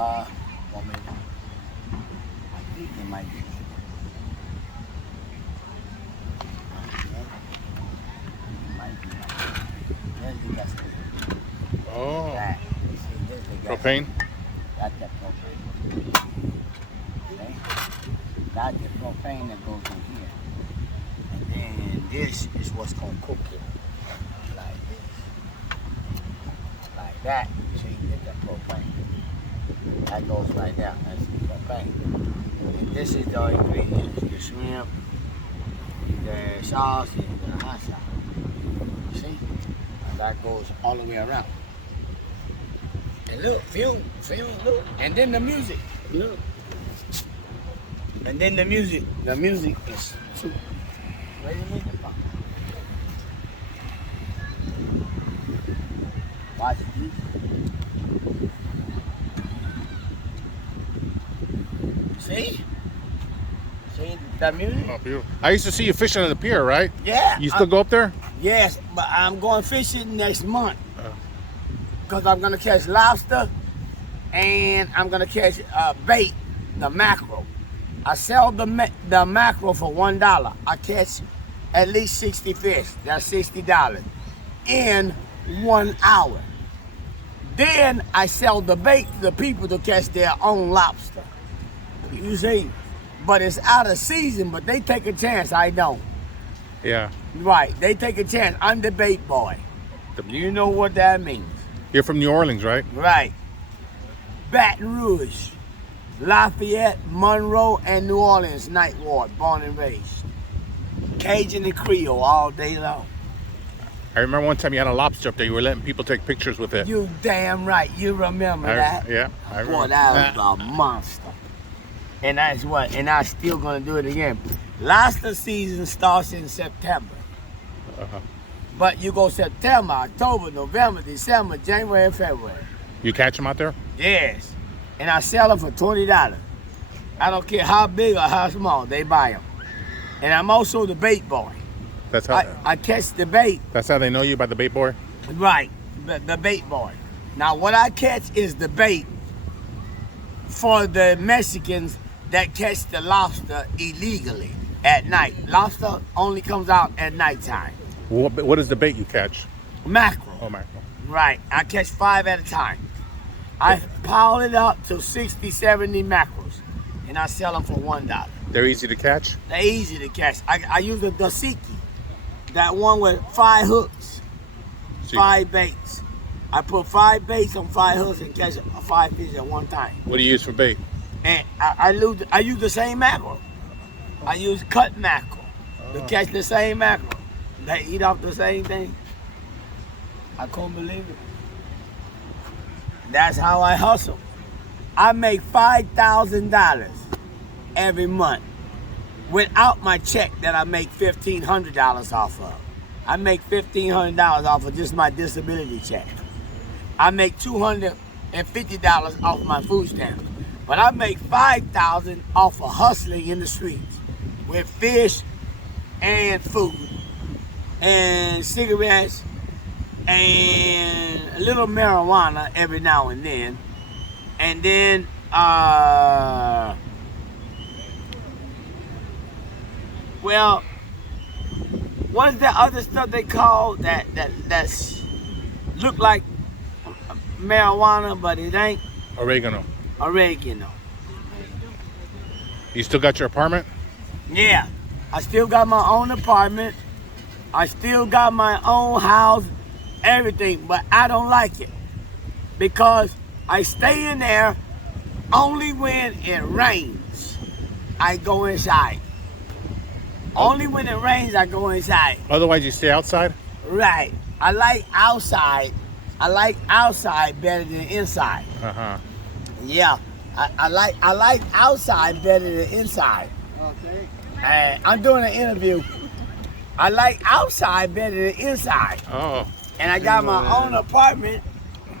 1 minute. I think it might be. Oh. That. See, this the gas. Propane? That's the propane. Okay? That's the propane that goes in here. And then this is what's going to cook it. Like this. Like that. See, that's the propane. That goes right there. That's the propane. And this is the ingredients. The shrimp, the sauce, and the hot sauce. See? And that goes all the way around. And look, film, look. And then the music, look. And then the music is too. Where do you need it from? Watch this. See? See that music? Oh, beautiful. I used to see you fishing at the pier, right? Yeah. You still go up there? Yes, but I'm going fishing next month. Because I'm going to catch lobster and I'm going to catch bait, the mackerel. I sell the mackerel for $1. I catch at least 60 fish. That's $60 in 1 hour. Then I sell the bait to the people to catch their own lobster. You see? But it's out of season, but they take a chance. I don't. Yeah. Right. They take a chance. I'm the bait boy. You know what that means. You're from New Orleans, right? Right. Baton Rouge, Lafayette, Monroe, and New Orleans, Night Ward, born and raised. Cajun and Creole all day long. I remember one time you had a lobster up there. You were letting people take pictures with it. You damn right. You remember that? Yeah. I remember. Boy, that was a monster. And that's what, and I'm still going to do it again. Lobster season starts in September. But you go September, October, November, December, January, and February. You catch them out there? Yes. And I sell them for $20. I don't care how big or how small, they buy them. And I'm also the bait boy. That's how I catch the bait. That's how they know you, by the bait boy? Right, the bait boy. Now what I catch is the bait for the Mexicans that catch the lobster illegally at night. Lobster only comes out at nighttime. What is the bait you catch? Mackerel. Oh, mackerel. Right, I catch 5 at a time. I pile it up to 60, 70 mackerels, and I sell them for $1. They're easy to catch? They're easy to catch. I use the dosiki, that one with 5 hooks, 5 baits. I put 5 baits on 5 hooks and catch 5 fish at one time. What do you use for bait? And I use the same mackerel. I use cut mackerel to catch the same mackerel. They eat off the same thing. I couldn't believe it. That's how I hustle. I make $5,000 every month without my check that I make $1,500 off of. I make $1,500 off of just my disability check. I make $250 off my food stamps. But I make $5,000 off of hustling in the streets with fish and food and cigarettes and a little marijuana every now and then. And then well, what is that other stuff they call that's look like marijuana but it ain't? Oregano. You still got your apartment? Yeah, I still got my own apartment. I still got my own house, everything, but I don't like it because I stay in there only when it rains. I go inside. Only when it rains, I go inside. Otherwise, you stay outside? Right. I like outside. I like outside better than inside. Yeah, I like outside better than inside. Okay. I'm doing an interview. I like outside better than inside. Oh. And I got my own apartment,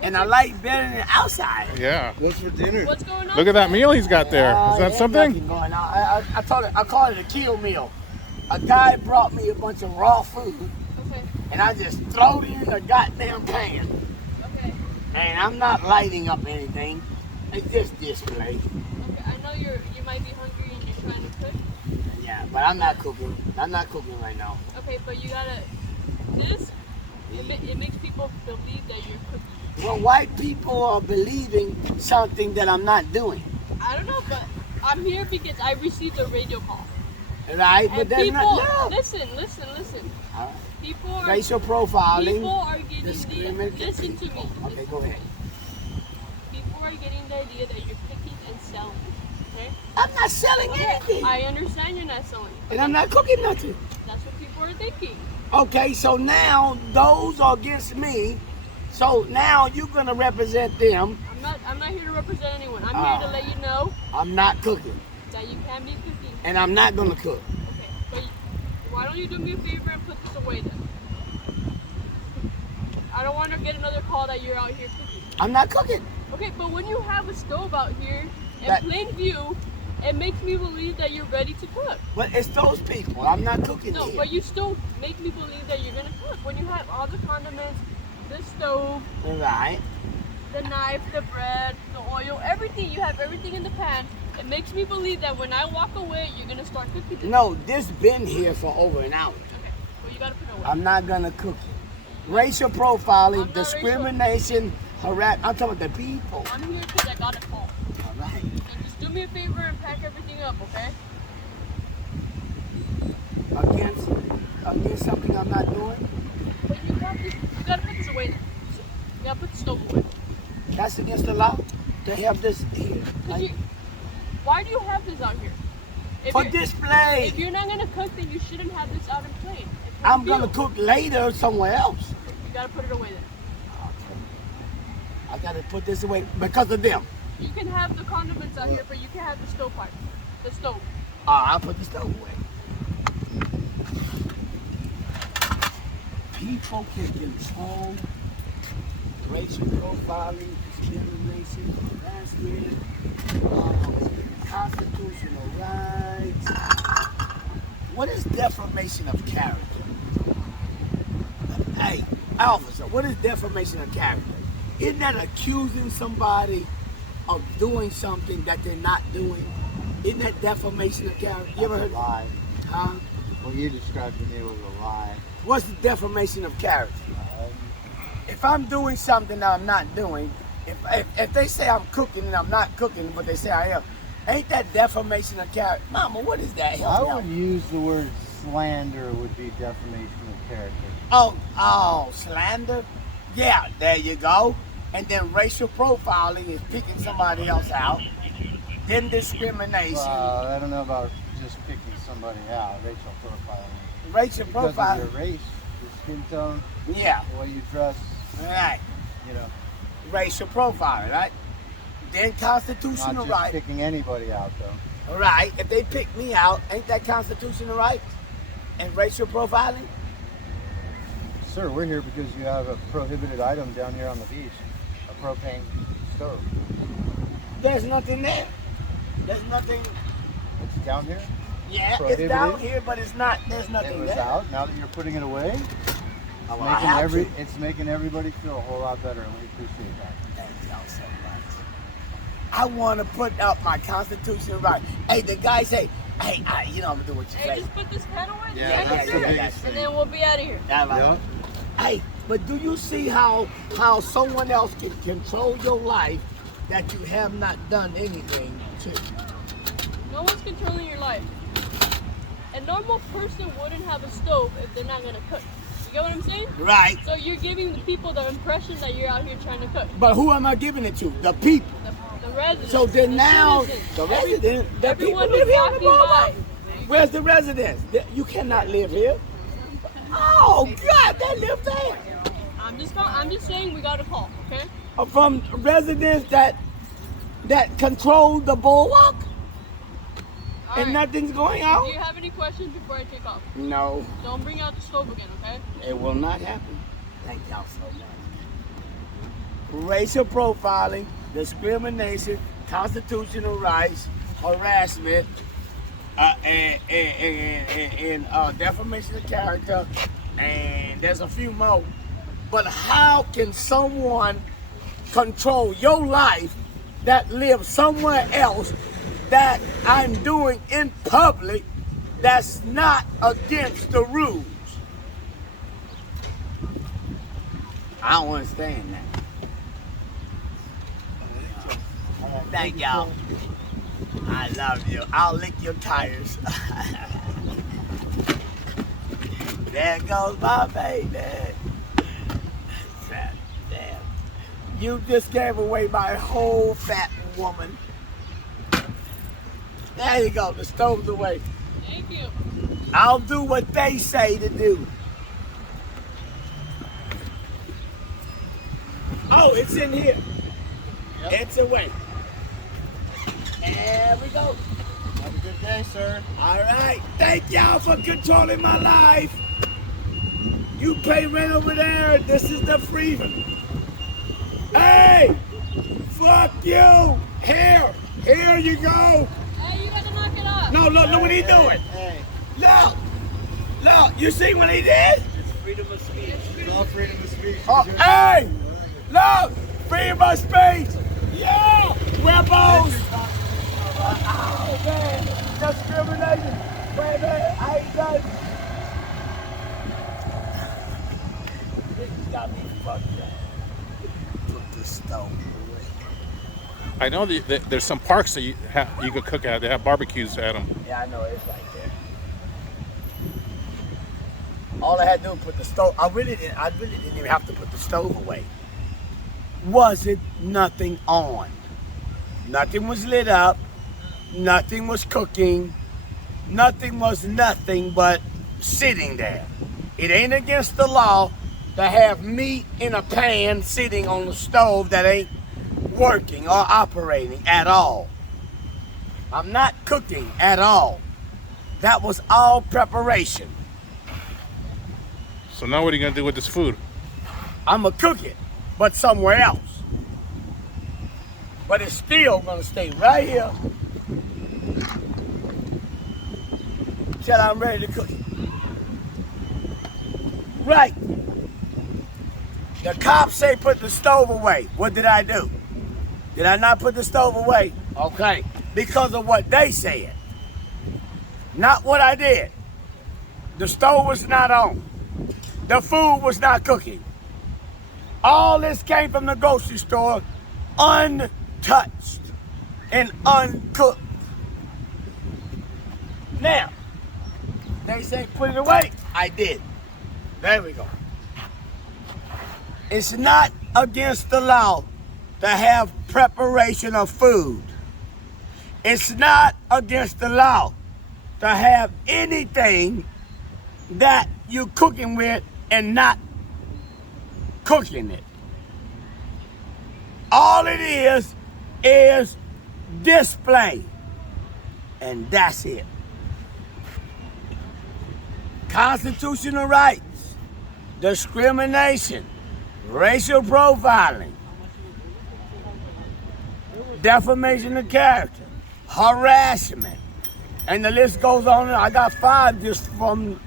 and I like better than outside. Yeah. What's for dinner? What's going on? Look at that meal he's got there. Is that something? Going on. I call it a kill meal. A guy brought me a bunch of raw food, Okay. and I just throw it in the goddamn pan. Okay. And I'm not lighting up anything. It's just display. Okay, I know you might be hungry and you're trying to cook. Yeah, but I'm not cooking. I'm not cooking right now. Okay, but you gotta. This it makes people believe that you're cooking. Well, white people are believing something that I'm not doing. I don't know, but I'm here because I received a radio call. Right? And But that's people, not. No. listen. All right. People are Racial profiling. People are getting discrimination. listen to me. Okay, go ahead. People are getting the idea that you're picking and selling. Okay? I'm not selling anything. I understand you're not selling. And I'm not cooking nothing. That's what people are thinking. Okay, so now those are against me. So now you're gonna represent them. I'm not here to represent anyone. I'm here to let you know I'm not cooking. that you can be cooking. And I'm not gonna cook. Okay, but why don't you do me a favor and put this away then? I don't want to get another call that you're out here cooking. I'm not cooking. Okay, but when you have a stove out here in That- plain view, it makes me believe that you're ready to cook. But it's those people. I'm not cooking No, here. but you still make me believe that you're gonna cook when you have all the condiments, the stove, Right. the knife, the bread, the oil, everything. You have everything in the pan. It makes me believe that when I walk away, you're gonna start cooking this. No, this been here for over an hour. Okay, well you gotta put it away. I'm not gonna cook it. Racial profiling, I'm not discrimination, harass. I'm talking about the people. I'm here because I got a call. All right. So just do me a favor and pack everything up, okay? Against something I'm not doing. But you gotta put this away then. You gotta put the stove away. That's against the law to have this here. Why do you have this out here? For display. If you're not gonna cook, then you shouldn't have this out in plain. I'm gonna cook later somewhere else. You gotta put it away then. I gotta put this away because of them. You can have the condiments out here, but you can have the stove part. The stove. I'll put the stove away. People can control racial profiling, discrimination, harassment, constitutional rights. What is defamation of character? Hey, officer, what is defamation of character? Isn't that accusing somebody of doing something that they're not doing? Isn't that defamation of character? You ever heard? That's a lie. Huh? What you described to me was a lie. What's the defamation of character? If I'm doing something that I'm not doing, if they say I'm cooking and I'm not cooking, but they say I am, ain't that defamation of character? Mama, what is that? Help me I out. would use the word slander would be defamation of character. Oh, slander? Yeah, there you go. And then racial profiling is picking somebody else out. Then discrimination. I don't know about just picking somebody out. Racial profiling. Racial Because profiling. of your race, your skin tone, Yeah, the way you dress, right. you know. Racial profiling, right? Then constitutional Not just right. picking anybody out though. Right. If they pick me out, ain't that constitutional right? And racial profiling? Sir, we're here because you have a prohibited item down here on the beach. A propane stove. There's nothing there. There's nothing. It's down here. Yeah, Prohibited? it's down here, but it's not. There's It nothing was there. out. Now that you're putting it away, Oh, well, I have to. it's making everybody feel a whole lot better, and we appreciate that. Thank y'all so much. I want to put up my constitutional right. Hey, the guy say, hey, you know I'm gonna do what you Hey, say. just put this pan away. Yeah, pack it yeah, up, yeah. and then we'll be out of here. That right. Yeah. Hey, but do you see how someone else can control your life that you have not done anything to? No one's controlling your life. A normal person wouldn't have a stove if they're not gonna cook. You get what I'm saying? Right. So you're giving the people the impression that you're out here trying to cook. But who am I giving it to? The people. The residents. So then the now, citizens, the residents, the people everyone live who's here on the walking by. boardwalk. Where's the residents? You cannot live here. Oh God, they live there. I'm just saying we got a call, okay? From residents that control the boardwalk, All and right. nothing's going Do on. you have any questions before I take off? No, Don't bring out the stove again, okay? it will not happen. Thank y'all so much. Racial profiling, discrimination, constitutional rights, harassment, and defamation of character, and there's a few more. But how can someone control your life that live somewhere else that I'm doing in public that's not against the rules. I don't understand that. Thank y'all. I love you. I'll lick your tires. There goes my baby. Damn. You just gave away my whole fat woman. There you go. The stove's away. Thank you. I'll do what they say to do. Oh, it's in here. Yep. It's away. There we go. Have a good day, sir. All right. Thank y'all for controlling my life. You pay rent over there. This is the freedom. Hey, fuck you. Here you go. Hey, you gotta knock it off. No, look what he doing. Hey, Look, you see what he did? it's freedom of speech. It's all freedom of speech. Oh, hey, look, freedom of speech. Yeah, rebels. Oh, man, discrimination. Wait, man, I ain't done. This got me fucked up. Put the stove away. I know there's some parks that you could cook at. They have barbecues at them. Yeah, I know, it's right there. All I had to do was put the stove. I really didn't even have to put the stove away. Wasn't nothing on. Nothing was lit up. Nothing was cooking. Nothing was nothing but sitting there. It ain't against the law to have meat in a pan sitting on the stove that ain't working or operating at all. I'm not cooking at all. That was all preparation. So now what are you gonna do with this food? I'm gonna cook it, but somewhere else. But it's still gonna stay right here till I'm ready to cook it. Right. The cops say put the stove away. What did I do? Did I not put the stove away? Okay. Because of what they said. Not what I did. The stove was not on. The food was not cooking. All this came from the grocery store untouched and uncooked. Now, they say put it away. I did. There we go. It's not against the law to have preparation of food. It's not against the law to have anything that you're cooking with and not cooking it. All it is display. And that's it. Constitutional rights, discrimination, racial profiling, defamation of character, harassment, and the list goes on. I got 5 just from.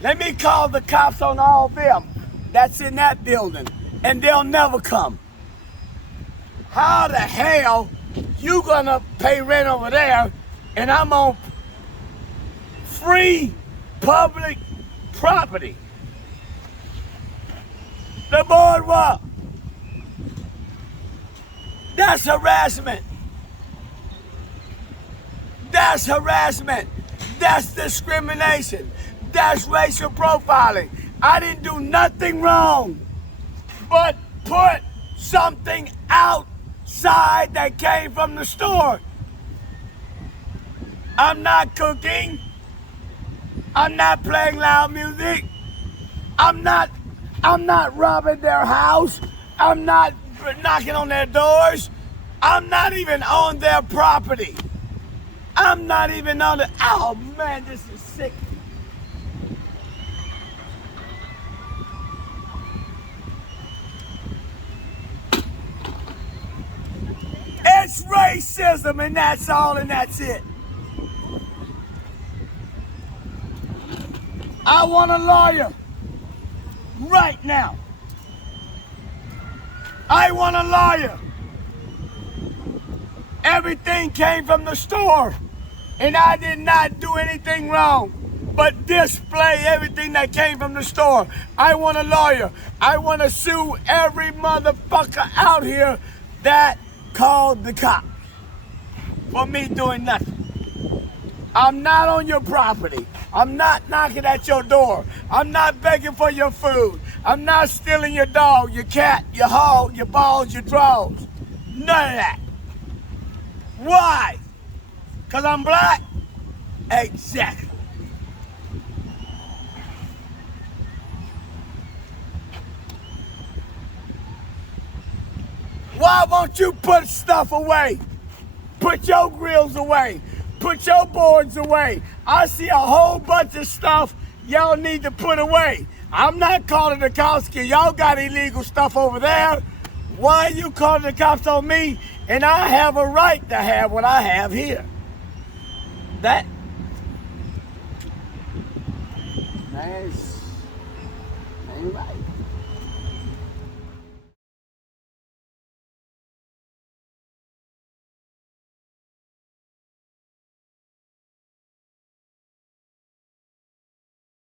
Let me call the cops on all them that's in that building, and they'll never come. How the hell you gonna pay rent over there, and I'm on free public property? The boardwalk. That's harassment. That's harassment. That's discrimination. That's racial profiling. I didn't do nothing wrong but put something outside that came from the store. I'm not cooking. I'm not playing loud music. I'm not robbing their house. I'm not knocking on their doors. I'm not even on their property. I'm not even on the, oh man, this is sick. It's racism, and that's all, and that's it. I want a lawyer right now. I want a lawyer. Everything came from the store, and I did not do anything wrong but display everything that came from the store. I want a lawyer. I want to sue every motherfucker out here that called the cops for me doing nothing. I'm not on your property. I'm not knocking at your door. I'm not begging for your food. I'm not stealing your dog, your cat, your hog, your balls, your drawers. None of that. Why? Because I'm black? Exactly. Why won't you put stuff away? Put your grills away. Put your boards away. I see a whole bunch of stuff y'all need to put away. I'm not calling the cops because y'all got illegal stuff over there. Why are you calling the cops on me? And I have a right to have what I have here. That ain't right.